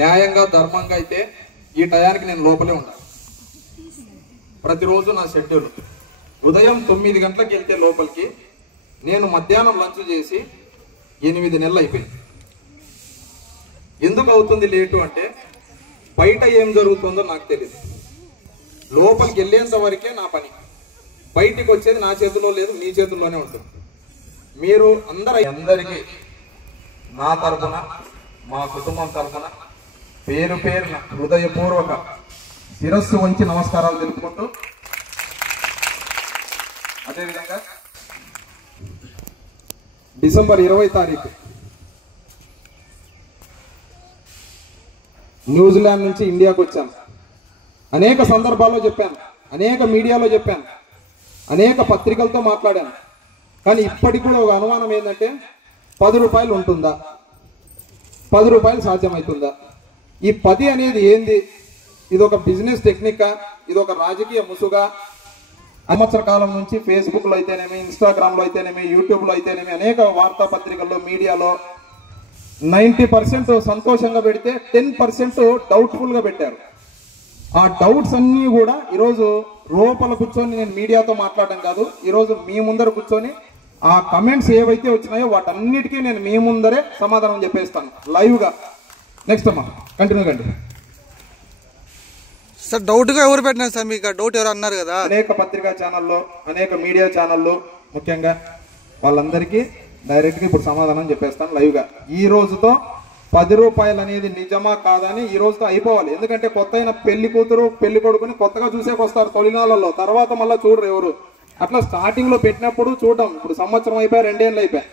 న్యాయంగా ధర్మంగా అయితే ఈ టయానికి నేను లోపలే ఉండాలి. ప్రతిరోజు నా షెడ్యూల్ ఉదయం 9 గంటలకు వెళ్తే లోపలికి నేను మధ్యాహ్నం లంచ్ చేసి 8 నెలలు అయిపోయింది. ఎందుకు అవుతుంది లేటు అంటే బయట ఏం జరుగుతుందో నాకు తెలియదు. లోపలికి వెళ్ళేంత వరకే నా పని, బయటికి వచ్చేది నా చేతిలో లేదు, మీ చేతుల్లోనే ఉంటుంది. మీరు అందరికీ నా తరఫున మా కుటుంబం తరఫున పేరు పేరున హృదయపూర్వక శిరస్సు వంచి నమస్కారాలు తెలుపుకుంటూ, అదేవిధంగా డిసెంబర్ 20 తారీఖు న్యూజిలాండ్ నుంచి ఇండియాకు వచ్చాను. అనేక సందర్భాల్లో చెప్పాను, అనేక మీడియాలో చెప్పాను, అనేక పత్రికలతో మాట్లాడాను. కానీ ఇప్పటికి కూడా ఒక అనుమానం ఏంటంటే 10 రూపాయలు ఉంటుందా, 10 రూపాయలు సాధ్యమవుతుందా? ఈ 10 అనేది ఏంది? ఇది ఒక బిజినెస్ టెక్నికా? ఇది ఒక రాజకీయ ముసుగా? సంవత్సర కాలం నుంచి ఫేస్బుక్లో అయితేనేమి, ఇన్స్టాగ్రామ్లో అయితేనేమి, యూట్యూబ్లో అయితేనేమి, అనేక వార్తాపత్రికల్లో, మీడియాలో 90% సంతోషంగా పెడితే 10% డౌట్ఫుల్గా పెట్టారు. ఆ డౌట్స్ అన్నీ కూడా ఈరోజు లోపల కూర్చొని నేను మీడియాతో మాట్లాడడం కాదు, ఈరోజు మీ ముందర కూర్చొని ఆ కమెంట్స్ ఏవైతే వచ్చినాయో వాటన్నిటికీ నేను మీ ముందరే సమాధానం చెప్పేస్తాను లైవ్గా. నెక్స్ట్ అమ్మా కంటిన్యూ కండి సార్. డౌట్గా ఎవరు పెట్టినారు సార్? మీకు డౌట్ ఎవరు అన్నారు కదా, అనేక పత్రికా ఛానల్లో, అనేక మీడియా ఛానల్లో, ముఖ్యంగా వాళ్ళందరికీ డైరెక్ట్గా ఇప్పుడు సమాధానం చెప్పేస్తాను లైవ్గా. ఈ రోజుతో 10 రూపాయలు అనేది నిజమా కాదని ఈ రోజుతో అయిపోవాలి. ఎందుకంటే కొత్త అయిన పెళ్లి కూతురు పెళ్లి కొడుకుని కొత్తగా చూసేకొస్తారు తొలినాళ్ళలో, తర్వాత మళ్ళీ చూడరు ఎవరు. అట్లా స్టార్టింగ్ లో పెట్టినప్పుడు చూడడం. ఇప్పుడు సంవత్సరం అయిపోయా, 2 ఏళ్ళు అయిపోయా.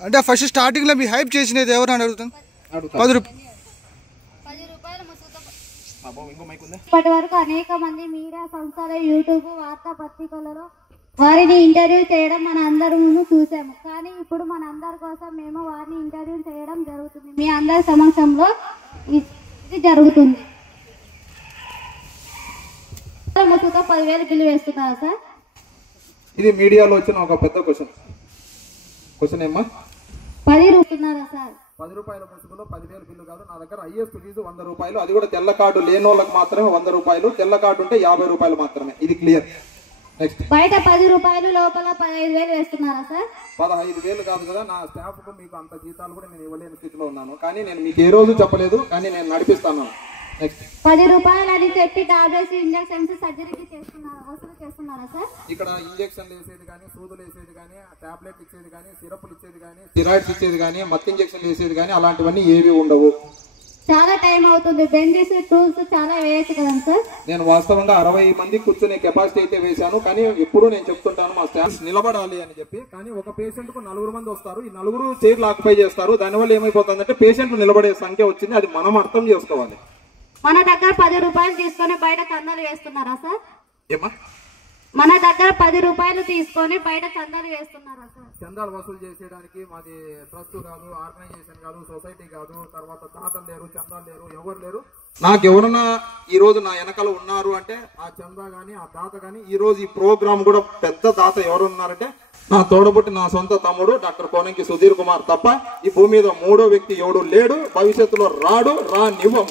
అంటే ఫస్ట్ స్టార్టింగ్ లో మీ హైప్ చేసినది ఎవరు అని అడుగుతాను. 10 రూపాయలు ఇప్పటి వరకు అనేక మంది మీడియా సంస్థలు, యూట్యూబ్, వార్తాపత్రికలలో వారిని ఇంటర్వ్యూ చేయడం మన అందరి ముందు చూసాము. కానీ ఇప్పుడు మన అందరి కోసం మేము వారిని ఇంటర్వ్యూ చేయడం జరుగుతుంది. మీ అందరి సమక్షంలో ఇది జరుగుతుంది. ముసుగుతో 10,000 బిల్లు వేస్తున్నారా సార్? ఇది మీడియాలో వచ్చిన ఒక పెద్ద క్వశ్చన్ ఏమ్మా? 10 రూపాయలున్నారా సార్? 10 రూపాయల ముసుగులో 10,000 బిల్లు కాదు. నా దగ్గర హైయెస్ట్ ఫీజు 100 రూపాయలు. అది కూడా తెల్ల కార్డు లేని వాళ్ళకి మాత్రమే 100 రూపాయలు, తెల్ల కార్డు ఉంటే 50 రూపాయలు మాత్రమే. ఇది క్లియర్. నెక్స్ట్ బయట 10 రూపాయలు, లోపల 15,000 వేస్తున్నారా సార్? 15,000 కాదు కదా. నా స్టాఫ్ కు మీకు అంత జీతాలు కూడా నేను ఇవ్వలేని స్థితిలో ఉన్నాను. కానీ నేను మీకు ఏ రోజు చెప్పలేదు, కానీ నేను నడిపిస్తాను. నెక్స్ట్ 10 రూపాయలు అని చెప్పి టాబ్లెట్స్, ఇంజక్షన్స్, సర్జరీకి వసూలు చేస్తున్నారా సార్? ఇక్కడ ఇంజక్షన్లు వేసేది కానీ, సూదులు వేసేది కానీ, టాబ్లెట్ ఇచ్చేది కానీ, సిరప్లు ఇచ్చేది కానీ, స్టిరాయిడ్స్ ఇచ్చేది కానీ, మత్తు ఇంజక్షన్లు వేసేది కానీ అలాంటివన్నీ ఏవి ఉండవు. చాలా టైం అవుతుంది. బెంచెస్, టూల్స్ చాలా వేయచ్చు కదా సార్? నేను వాస్తవంగా 60 మంది కూర్చునే కెపాసిటీ అయితే వేశాను. కానీ ఎప్పుడు నేను చెప్తుంటాను మా స్టాఫ్ నిలబడాలి అని చెప్పి. కానీ ఒక పేషెంట్ కు 4 మంది వస్తారు, ఈ 4 చైర్లు ఆక్యుపై చేస్తారు. దానివల్ల ఏమైపోతుందంటే పేషెంట్లు నిలబడే సంఖ్య వచ్చింది. అది మనం అర్థం చేసుకోవాలి. మన దగ్గర 10 రూపాయలు తీసుకొని బయట చందాలు వేస్తున్నారా సార్? ఏమా? మన దగ్గర 10 రూపాయలు తీసుకొని బయట చందాలు వేస్తున్నారా సార్? చందాలు వసూలు చేసేయడానికి మాది ట్రస్ట్ కాదు, ఆర్గనైజేషన్ కాదు, సొసైటీ కాదు. తర్వాత దాతలు లేరు, చందాలు లేరు, ఎవరు లేరు. నాకు ఎవరన్నా ఈ రోజు నా వెనకాల ఉన్నారు అంటే ఆ చందా గానీ, ఆ దాత గానీ, ఈ రోజు ఈ ప్రోగ్రామ్ కూడా పెద్ద దాత ఎవరు ఉన్నారంటే నా తోడబుట్టి నా సొంత తమ్ముడు డాక్టర్ కోనంకి సుధీర్ కుమార్ తప్ప ఈ భూమి మీద 3వ వ్యక్తి ఎవడు లేడు, భవిష్యత్తులో రానివ్వం.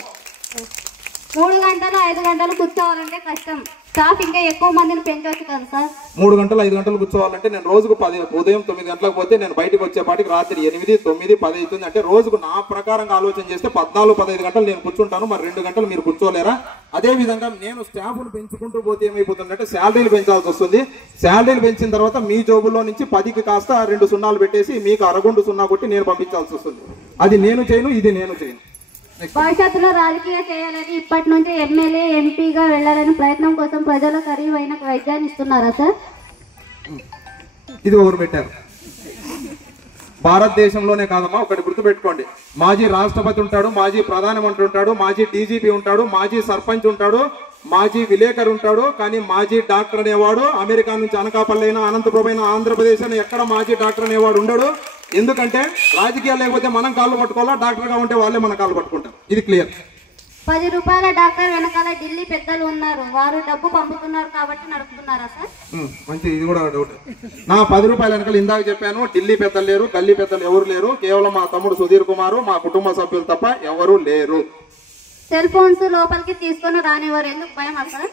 3 గంటలు 5 గంటలు కూర్చోవాలంటే కష్టం. స్టాఫ్ ఇంకా ఎక్కువ మందిని పెంచవచ్చు కదా సార్? 3 గంటలు 5 గంటలు కూర్చోవాలంటే నేను రోజుకు ఉదయం 9 గంటలకు పోతే నేను బయటకు వచ్చేపాటికి రాత్రి 8, 9, 10 అవుతుంది. అంటే రోజుకు నా ప్రకారంగా ఆలోచన చేస్తే 14, 15 గంటలు నేను కూర్చుంటాను. మరి 2 గంటలు మీరు కూర్చోలేరా? అదే విధంగా నేను స్టాఫ్ను పెంచుకుంటూ పోతే ఏమైపోతుందంటే శాలరీలు పెంచాల్సి వస్తుంది. శాలరీలు పెంచిన తర్వాత మీ జోబుల్లో నుంచి 10కి కాస్త 2 సున్నాలు పెట్టేసి మీకు అరగుండు సున్నా కొట్టి నేను పంపించాల్సి వస్తుంది. అది నేను చేయను, ఇది నేను చేయను. భవిష్యత్తులో రాజకీయ చేయాలని ఇప్పటి నుంచి ఎమ్మెల్యే, ఎంపీగా వెళ్లాలని ప్రయత్నం కోసం ప్రజల ఖరీదైన వైద్యాన్ని ఇస్తున్నారా సార్? ఇది ఎవరు పెట్టారు? భారతదేశంలోనే కాదమ్మా, ఒకటి గుర్తుపెట్టుకోండి. మాజీ రాష్ట్రపతి ఉంటాడు, మాజీ ప్రధానమంత్రి ఉంటాడు, మాజీ డీజీపీ ఉంటాడు, మాజీ సర్పంచ్ ఉంటాడు, మాజీ విలేకరు ఉంటాడు. కానీ మాజీ డాక్టర్ అనేవాడు అమెరికా నుంచి అనకాపల్లి అయినా, అనంతపురం అయినా, ఆంధ్రప్రదేశ్ అయినా ఎక్కడ మాజీ డాక్టర్ అనేవాడు ఉండడు. ఎందుకంటే రాజకీయాలు లేకపోతే మనం కాళ్ళు పట్టుకోవాలా, డాక్టర్గా ఉంటే వాళ్ళే మన కాళ్ళు పట్టుకుంటారు. ఇది క్లియర్. 10 రూపాయల డాక్టర్ వెనకాల ఢిల్లీ పెద్దలు ఉన్నారు, వారు డబ్బు పంపుతున్నారు కాబట్టి నడుపుతున్నారా సార్? మంచి, ఇది కూడా డౌట్. నా 10 రూపాయల వెనకాల ఇందాక చెప్పాను, ఢిల్లీ పెద్దలు లేరు, గల్లీ పెద్దలు ఎవరు లేరు. కేవలం మా తమ్ముడు సుధీర్ కుమారు, మా కుటుంబ సభ్యులు తప్ప ఎవరు లేరు. సెల్ ఫోన్స్ లోపలికి తీసుకొని రానివారు, ఎందుకు భయం సార్?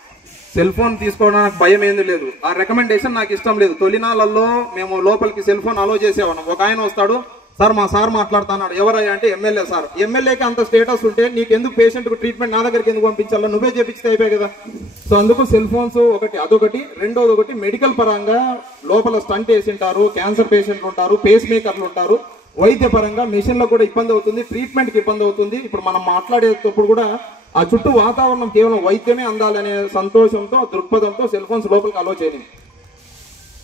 సెల్ ఫోన్ తీసుకోవడానికి భయం ఏంది లేదు, ఆ రికమెండేషన్ నాకు ఇష్టం లేదు. తొలినాళ్ళల్లో మేము లోపలికి సెల్ ఫోన్ అలో చేసేవాళ్ళం. ఒక ఆయన వస్తాడు, సార్ మా సార్ మాట్లాడుతున్నాడు. ఎవరయ్యా అంటే ఎమ్మెల్యే సార్. ఎమ్మెల్యేకి అంత స్టేటస్ ఉంటే నీకు ఎందుకు పేషెంట్కు ట్రీట్మెంట్ నా దగ్గరికి ఎందుకు పంపించాలో, నువ్వే చేపించితే అయిపోయాయి కదా. సో అందుకు సెల్ ఫోన్స్ ఒకటి, అదొకటి. రెండోది ఒకటి, మెడికల్ పరంగా లోపల స్టంట్ వేసింటారు, క్యాన్సర్ పేషెంట్లు ఉంటారు, పేస్ మేకర్లు ఉంటారు. వైద్య పరంగా మిషన్లో కూడా ఇబ్బంది అవుతుంది, ట్రీట్మెంట్కి ఇబ్బంది అవుతుంది. ఇప్పుడు మనం మాట్లాడేటప్పుడు కూడా ఆ చుట్టూ వాతావరణం కేవలం వైద్యమే అందాలనే సంతోషంతో, దృక్పథంతో సెల్ ఫోన్స్ లోపలికి అలో చేయలేదు.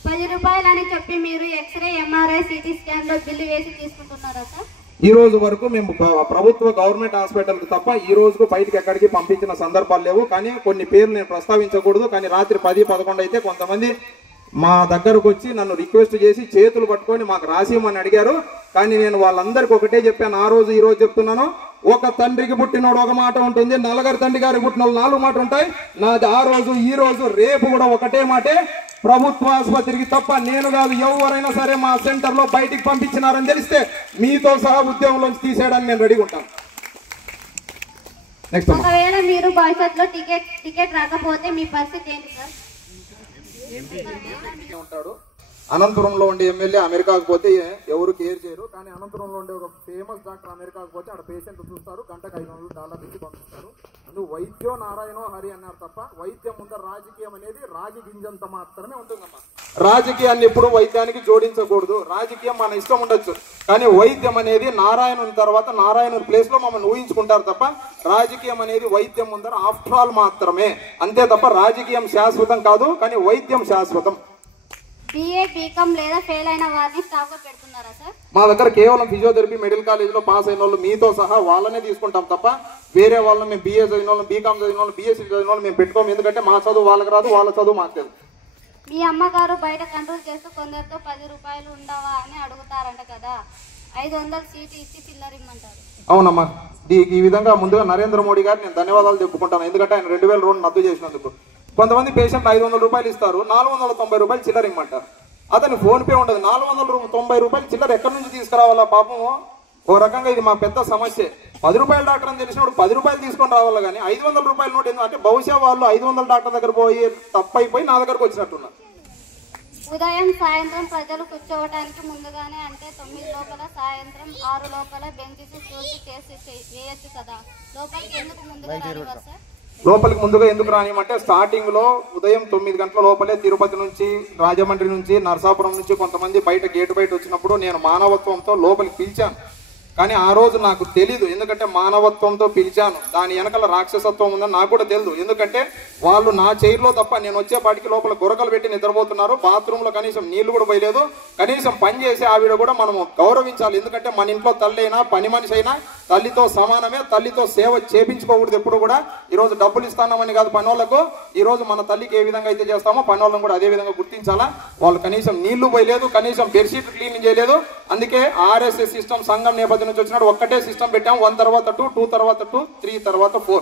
10 రూపాయలు అని చెప్పి మీరు ఎక్స్రే, ఎంఆర్ఐ, సిటీ స్కాన్ లో బిల్లు వేసి తీసుకుంటున్నారా సార్? ఈ రోజు వరకు మేము ప్రభుత్వ గవర్నమెంట్ హాస్పిటల్కి తప్ప ఈ రోజుకు బయటకి ఎక్కడికి పంపించిన సందర్భాలు లేవు. కానీ కొన్ని పేర్లు నేను ప్రస్తావించకూడదు. కానీ రాత్రి 10-11 అయితే కొంతమంది మా దగ్గరకు వచ్చి నన్ను రిక్వెస్ట్ చేసి చేతులు పట్టుకొని మాకు రాసిమని అడిగారు. కానీ నేను వాళ్ళందరికీ ఒకటే చెప్పాను, ఆ రోజు ఈ రోజు చెప్తున్నాను, ఒక తండ్రికి పుట్టినోడు ఒక మాట ఉంటుంది, నలుగురు తండ్రి గారికి పుట్టిన 4 మాట ఉంటాయి. నాది ఆ రోజు ఈ రోజు రేపు కూడా ఒకటే మాటే, ప్రభుత్వ ఆసుపత్రికి తప్ప నేను కాదు ఎవరైనా సరే మా సెంటర్ లో బయటికి పంపించినారని తెలిస్తే మీతో సహా ఉద్యోగంలోంచి తీసేయడానికి నేను రెడీగా ఉంటాను. నెక్స్ట్ ఒకవేళ మీరు భవిష్యత్తులో టికెట్ రాకపోతే మీ పరిస్థితి ఏంటి సార్? ఉంటాడు. అనంతపురంలో ఉండే ఎమ్మెల్యే అమెరికాకు పోతే ఎవరు కేర్ చేయరు. కానీ అనంతపురంలో ఉండే ఒక ఫేమస్ డాక్టర్ అమెరికాకు పోతే ఆడ పేషెంట్ చూస్తారు, గంటకు $500 ఇచ్చి పంపిస్తారు. అందుకు వైద్యో నారాయణో హరి అన్నారు తప్ప వైద్యం ముందర రాజకీయం అనేది రాగి గింజంత మాత్రమే ఉంటుందమ్మా. రాజకీయాన్ని ఎప్పుడు వైద్యానికి జోడించకూడదు. రాజకీయం మన ఇష్టం ఉండొచ్చు, కానీ వైద్యం అనేది నారాయణుని తర్వాత నారాయణుని ప్లేస్ లో మమ్మల్ని ఊహించుకుంటారు తప్ప రాజకీయం అనేది వైద్యం ముందర ఆఫ్టర్ ఆల్ మాత్రమే, అంతే తప్ప రాజకీయం శాశ్వతం కాదు, కానీ వైద్యం శాశ్వతం. BA, BCom లేదా ఫెయిల్ అయిన వారిని స్టాఫ్ గా పెడుతున్నారా సార్? మా దగ్గర కేవలం ఫిజియోథెరపీ మెడికల్ కాలేజ్ లో పాస్ అయిన వాళ్ళు మీతో సహా వాళ్ళనే తీసుకుంటాం తప్ప వేరే వాళ్ళని మేము BA చదివిన వాళ్ళు, BCom చదివిన వాళ్ళు, BSc చదివిన వాళ్ళు మేము పెట్టుకోము. ఎందుకంటే మా చదువు వాళ్ళకి రాదు, వాళ్ళ చదువు మాకు లేదు. మీ అమ్మగారు బయట కంట్రోల్ చేస్తూ కొందరితో 10 రూపాయలు ఉండవా అని అడుగుతారంట కదా, 500 సీటు ఇచ్చి చిల్లరిమ్మంటారు. అవునమ్మా, ఈ విధంగా ముందుగా నరేంద్ర మోడీ గారు నేను ధన్యవాదాలు చెప్పుకుంటాను. ఎందుకంటే ఆయన 2000 రూపాయలు రద్దు చేసినందుకు. కొంతమంది పేషెంట్ 500 రూపాయలు ఇస్తారు, 490 రూపాయలు చిల్లర ఇమ్మంటారు. అతని ఫోన్ పే ఉండదు, 490 రూపాయలు చిల్లర ఎక్కడి నుంచి తీసుకురావాలా పాపము. ఓ రకంగా ఇది మా పెద్ద సమస్య. 10 రూపాయల డాక్టర్ అని తెలిసినప్పుడు 10 రూపాయలు తీసుకొని రావాలి, కానీ 500 రూపాయల నోట్ ఎందుకంటే బహుశా వాళ్ళు 500 డాక్టర్ దగ్గర పోయి తప్పైపోయి నా దగ్గరకు వచ్చినట్టున్నారు. ఉదయం సాయంత్రం ప్రజలు కూర్చోవడానికి ముందుగానే అంటే 9 లోపల, సాయంత్రం 6 లోపల బెంచెస్ చూసి చేసి వేయచ్చు కదా, లోపలికి ఎందుకు ముందుగా రానివారు సార్? లోపలికి ముందుగా ఎందుకు రానిమంటే స్టార్టింగ్ లో ఉదయం 9 గంటల లోపలే తిరుపతి నుంచి, రాజమండ్రి నుంచి, నరసాపురం నుంచి కొంతమంది బయట గేటు బయట వచ్చినప్పుడు నేను మానవత్వంతో లోపలికి పిలిచాను. కానీ ఆ రోజు నాకు తెలీదు, ఎందుకంటే మానవత్వంతో పిలిచాను. దాని వెనకాల రాక్షసత్వం ఉందని నాకు కూడా తెలియదు. ఎందుకంటే వాళ్ళు నా చైర్లో తప్ప నేను వచ్చేపాటికి లోపల గురకలు పెట్టి నిద్రపోతున్నారు. బాత్రూంలో కనీసం నీళ్లు కూడా పోయలేదు. కనీసం పని చేసే ఆవిడ కూడా మనము గౌరవించాలి. ఎందుకంటే మన ఇంట్లో తల్లి అయినా పని మనిషి అయినా తల్లితో సమానమే. తల్లితో సేవ చేపించుకోకూడదు ఎప్పుడు కూడా. ఈరోజు డబ్బులు ఇస్తామని కాదు పనోళ్లకు, ఈ రోజు మన తల్లికి ఏ విధంగా అయితే చేస్తామో పనోళ్ళని కూడా అదే విధంగా గుర్తించాలా. వాళ్ళు కనీసం నీళ్లు పోయలేదు, కనీసం బెడ్షీట్ క్లీన్ చేయలేదు. అందుకే RSS సిస్టమ్ సంఘం నేపథ్యం నుంచి వచ్చినప్పుడు ఒక్కటే సిస్టమ్ పెట్టాం, 1 తర్వాత 2, 2 తర్వాత 2, 3 తర్వాత 4.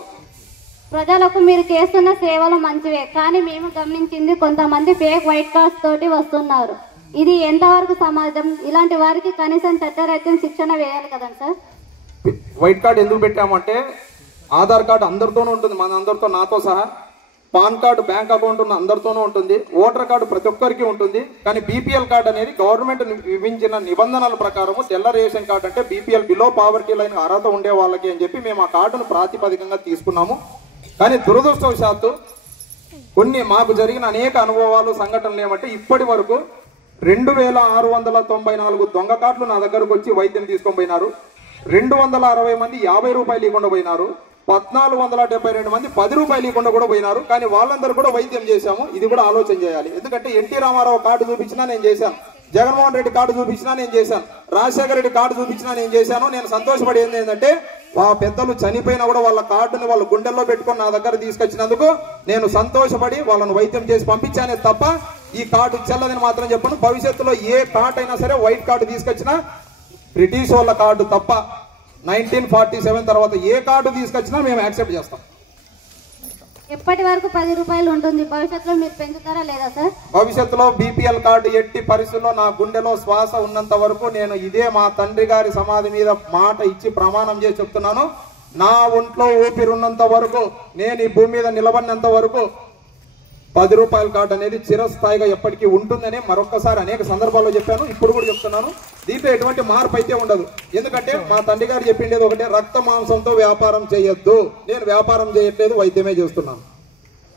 ప్రజలకు మీరు చేస్తున్న సేవలు మంచివే, కానీ మేము గమనించింది కొంతమంది ఫేక్ వైట్ కార్డ్స్ తోటి వస్తున్నారు. ఇది ఎంతవరకు సమాజం? ఇలాంటి వారికి కనీసం చట్టరీత్యా శిక్షణ వేయాలి కదండి సార్. వైట్ కార్డ్ ఎందుకు పెట్టామంటే ఆధార్ కార్డు అందరితోనూ ఉంటుంది, మన అందరితో, నాతో సహా. పాన్ కార్డు, బ్యాంక్ అకౌంట్ ఉన్న అందరితోనూ ఉంటుంది. ఓటర్ కార్డు ప్రతి ఒక్కరికి ఉంటుంది. కానీ BPL కార్డు అనేది గవర్నమెంట్ విధించిన నిబంధనల ప్రకారము తెల్ల రేషన్ కార్డు అంటే BPL బిలో పావర్టీ లైన్ అర్హత ఉండే వాళ్ళకి అని చెప్పి మేము ఆ కార్డును ప్రాతిపదికంగా తీసుకున్నాము. కానీ దురదృష్టవశాత్తు కొన్ని మాకు జరిగిన అనేక అనుభవాలు, సంఘటనలు ఏమంటే ఇప్పటి వరకు 2694 దొంగ కార్డులు నా దగ్గరకు వచ్చి వైద్యం తీసుకొని పోయినారు. 260 మంది 50 రూపాయలు ఇవ్వకుండా పోయినారు. 1472 మంది 10 రూపాయలు ఇవ్వకుండా కూడా పోయినారు. కానీ వాళ్ళందరూ కూడా వైద్యం చేశాము. ఇది కూడా ఆలోచన చేయాలి. ఎందుకంటే ఎన్టీ రామారావు కార్డు చూపించినా నేను చేశాను, జగన్మోహన్ రెడ్డి కార్డు చూపించినా నేను చేశాను, రాజశేఖర రెడ్డి కార్డు చూపించినా నేను చేశాను. నేను సంతోషపడేది ఏంటంటే ఆ పెద్దలు చనిపోయినా కూడా వాళ్ళ కార్డుని వాళ్ళ గుండెల్లో పెట్టుకొని నా దగ్గర తీసుకొచ్చినందుకు నేను సంతోషపడి వాళ్ళను వైద్యం చేసి పంపించానే తప్ప ఈ కార్డు చెల్లదని మాత్రం చెప్పను. భవిష్యత్తులో ఏ కార్డు అయినా సరే వైట్ కార్డు తీసుకొచ్చినా బ్రిటిష్ వాళ్ళ కార్డు తప్ప 1947 తర్వాత ఏ కార్డు తీసుకొచ్చినా మేము యాక్సెప్ట్ చేస్తాం. ఎప్పటి వరకు 10 రూపాయలు ఉంటుంది? భవిష్యత్తులో మీరు పెంచుతారా లేదా సార్? భవిష్యత్తులో BPL కార్డు ఎట్టి పరిస్థితుల్లో నా గుండెలో శ్వాస ఉన్నంత వరకు నేను ఇదే మా తండ్రి గారి సమాధి మీద మాట ఇచ్చి ప్రమాణం చేసి చెప్తున్నాను, నా ఒంట్లో ఊపిరున్నంత వరకు, నేను ఈ భూమి మీద నిలబడినంత వరకు 10 రూపాయల కార్డు అనేది చిరస్థాయిగా ఎప్పటికీ ఉంటుందని మరొక్కసారి అనేక సందర్భాల్లో చెప్పాను, ఇప్పుడు కూడా చెప్తున్నాను. దీంట్లో ఎటువంటి మార్పు అయితే ఉండదు. ఎందుకంటే మా తండ్రి గారు చెప్పిండేది ఒకటే, రక్త మాంసంతో వ్యాపారం చేయొద్దు. నేను వ్యాపారం చేయట్లేదు, వైద్యమే చేస్తున్నాను.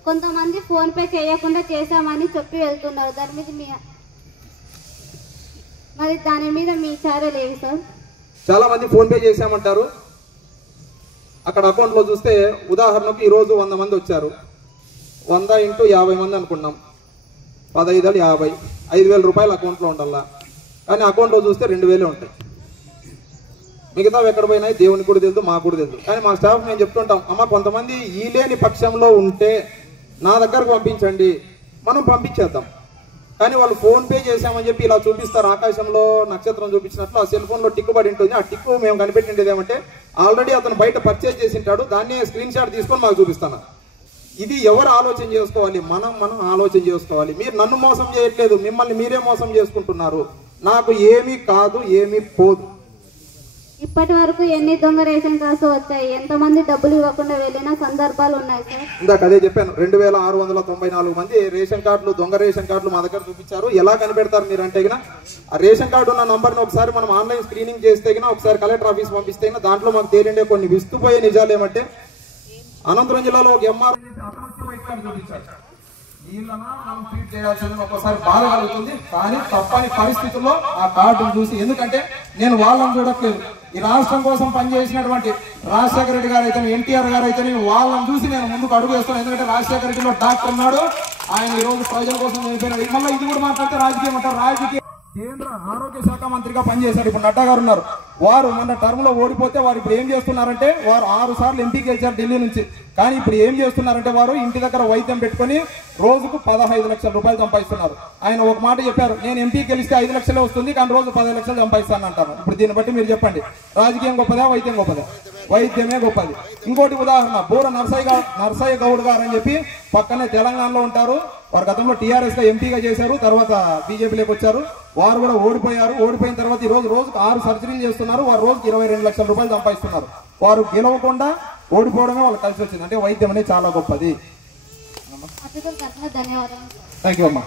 కొంతమంది ఫోన్ పే చేయకుండా చేశామని చెప్పి వెళ్తున్నారు. దాని మీద మీ చర్యలు ఏవి సార్? చాలా మంది ఫోన్ పే చేశామంటారు. అక్కడ అకౌంట్లో చూస్తే ఉదాహరణకు ఈరోజు 100 మంది వచ్చారు. 100 × 50 మంది అనుకున్నాం. 15 50, 5,000 రూపాయలు అకౌంట్లో ఉండాలా. కానీ అకౌంట్లో చూస్తే 2,000 ఉంటాయి. మిగతా ఎక్కడ పోయినాయి దేవునికి కూడా తెలుసు, మాకు కూడా తెలుసు. కానీ మా స్టాఫ్ మేము చెప్తుంటాం, అమ్మ కొంతమంది ఈ లేని పక్షంలో ఉంటే నా దగ్గరకు పంపించండి, మనం పంపించేద్దాం. కానీ వాళ్ళు ఫోన్ పే చేశామని చెప్పి ఇలా చూపిస్తారు, ఆకాశంలో నక్షత్రం చూపించినట్లు. ఆ సెల్ ఫోన్లో టిక్కు పడి ఉంటుంది. ఆ టిక్కు మేము కనిపెట్టిండేది ఏమంటే ఆల్రెడీ అతను బయట పర్చేజ్ చేసి ఉంటాడు, దాన్ని స్క్రీన్ షాట్ తీసుకొని మాకు చూపిస్తాను. ఇది ఎవరు ఆలోచన చేసుకోవాలి? మనం ఆలోచన చేసుకోవాలి. మీరు నన్ను మోసం చేయట్లేదు, మిమ్మల్ని మీరే మోసం చేసుకుంటున్నారు. నాకు ఏమీ కాదు, ఏమీ పోదు. ఇప్పటి వరకు ఎన్ని దొంగ రేషన్ కార్డ్స్ వచ్చాయి? ఎంతమంది డబ్బులు ఇవ్వకుండా వెళ్ళిన సందర్భాలు ఉన్నాయి సార్? ఇందాక అదే చెప్పాను, 2694 మంది రేషన్ కార్డులు, దొంగ రేషన్ కార్డులు మా దగ్గర చూపించారు. ఎలా కనిపెడతారు మీరు అంటే ఆ రేషన్ కార్డు ఉన్న నంబర్ని ఒకసారి మనం ఆన్లైన్ స్క్రీనింగ్ చేస్తే ఒకసారి కలెక్టర్ ఆఫీస్ పంపిస్తే దాంట్లో మాకు తేలిండే కొన్ని విస్తుపోయే నిజాలు ఏమంటే, అనంతపురం జిల్లాలో ఒక ఎంఆర్ ఒకసారి బాధ కలుగుతుంది. కానీ తప్పని పరిస్థితుల్లో ఆ కార్డును చూసి, ఎందుకంటే నేను వాళ్ళని చూడట్లేదు, ఈ రాష్ట్రం కోసం పనిచేసినటువంటి రాజశేఖర రెడ్డి గారు అయితే, ఎన్టీఆర్ గారు అయితే వాళ్ళని చూసి నేను ముందుకు అడుగు వేస్తాను. ఎందుకంటే రాజశేఖర రెడ్డిలో డాక్టర్ ఉన్నాడు, ఆయన ఈ రోజు ప్రజల కోసం చనిపోయినాడు. మళ్ళీ ఇది కూడా మాట్లాడితే రాజకీయం అంటారు. రాజకీయ కేంద్ర ఆరోగ్య శాఖ మంత్రిగా పనిచేశారు. ఇప్పుడు నడ్డా గారు ఉన్నారు. వారు మన టర్మ్ లో ఓడిపోతే వారు ఇప్పుడు ఏం చేస్తున్నారంటే, వారు 6 సార్లు ఎంపీకి గెలిచారు ఢిల్లీ నుంచి. కానీ ఇప్పుడు ఏం చేస్తున్నారంటే, వారు ఇంటి దగ్గర వైద్యం పెట్టుకొని రోజుకు 15 లక్షల రూపాయలు సంపాదిస్తున్నారు. ఆయన ఒక మాట చెప్పారు, నేను ఎంపీకి గెలిస్తే 5 లక్షలే వస్తుంది, కానీ రోజు 10 లక్షలు సంపాదిస్తాను అంటారు. ఇప్పుడు దీన్ని బట్టి మీరు చెప్పండి, రాజకీయం గొప్పదా, వైద్యం గొప్పదా? వైద్యమే గొప్పది. ఇంకోటి ఉదాహరణ, బూర నర్సయ్య గౌడ్ గారు అని చెప్పి పక్కనే తెలంగాణలో ఉంటారు. వారు గతంలో టీఆర్ఎస్ గా ఎంపీగా చేశారు, తర్వాత బీజేపీలోకి వచ్చారు. వారు కూడా ఓడిపోయారు. ఓడిపోయిన తర్వాత ఈ రోజుకు 6 సర్జరీలు చేస్తున్నారు. వారు రోజుకి 22 లక్షల రూపాయలు సంపాదిస్తున్నారు. వారు గెలవకుండా ఓడిపోవడమే వాళ్ళకి కలిసి వచ్చింది. అంటే వైద్యం అనేది చాలా గొప్పది. ధన్యవాదాలు. థ్యాంక్ యూ అమ్మా.